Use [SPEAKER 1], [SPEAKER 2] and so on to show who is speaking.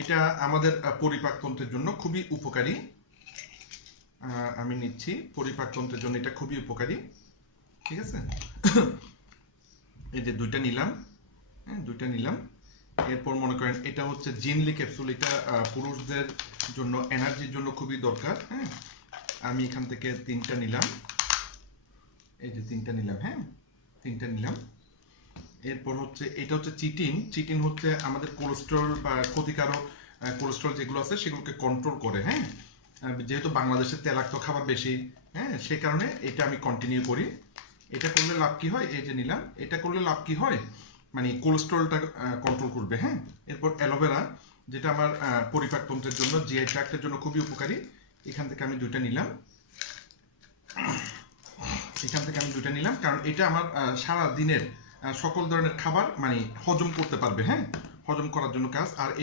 [SPEAKER 1] এটা আমাদের পরিপাকতন্ত্রের জন্য খুবই উপকারী। আমি নিচ্ছি। পরিপাকতন্ত্রের জন্য এটা খুবই উপকারী। ঠিক আছে? এই যে দুইটা নিলাম। হ্যাঁ দুইটা নিলাম। এরপর মনে করেন এটা হচ্ছে জিনলি ক্যাপসুল। এটা পুরুষদের জন্য, এনার্জির জন্য খুবই দরকার। হ্যাঁ আমি এখান থেকে তিনটা নিলাম। এই যে তিনটা নিলাম হ্যাঁ তিনটা নিলাম। এরপর হচ্ছে, এটা হচ্ছে চিটিন। চিটিন হচ্ছে আমাদের কোলেস্ট্রল বা ক্ষতিকারক কোলেস্ট্রল যেগুলো আছে, সেগুলোকে কন্ট্রোল করে হ্যাঁ? যেহেতু বাংলাদেশে তেলাক্ত খাবার বেশি হ্যাঁ? সে কারণে এটা আমি কন্টিনিউ করি। এটা করলে লাভ কি হয়? এই যে নিলাম। এটা করলে লাভ কি হয়? মানে কোলেস্ট্রলটা কন্ট্রোল করবে হ্যাঁ? এরপর অ্যালোভেরা, যেটা আমার পরিপাকতন্ত্রের জন্য জিআই ট্র্যাক্টের জন্য খুবই উপকারী। এখান থেকে আমি দুইটা নিলাম। এখান থেকে আমি দুইটা নিলাম, কারণ এটা আমার সারা দিনের সকল ধরনের খাবার মানে হজম করতে পারবে হ্যাঁ? হজম করার জন্য কাজ। আর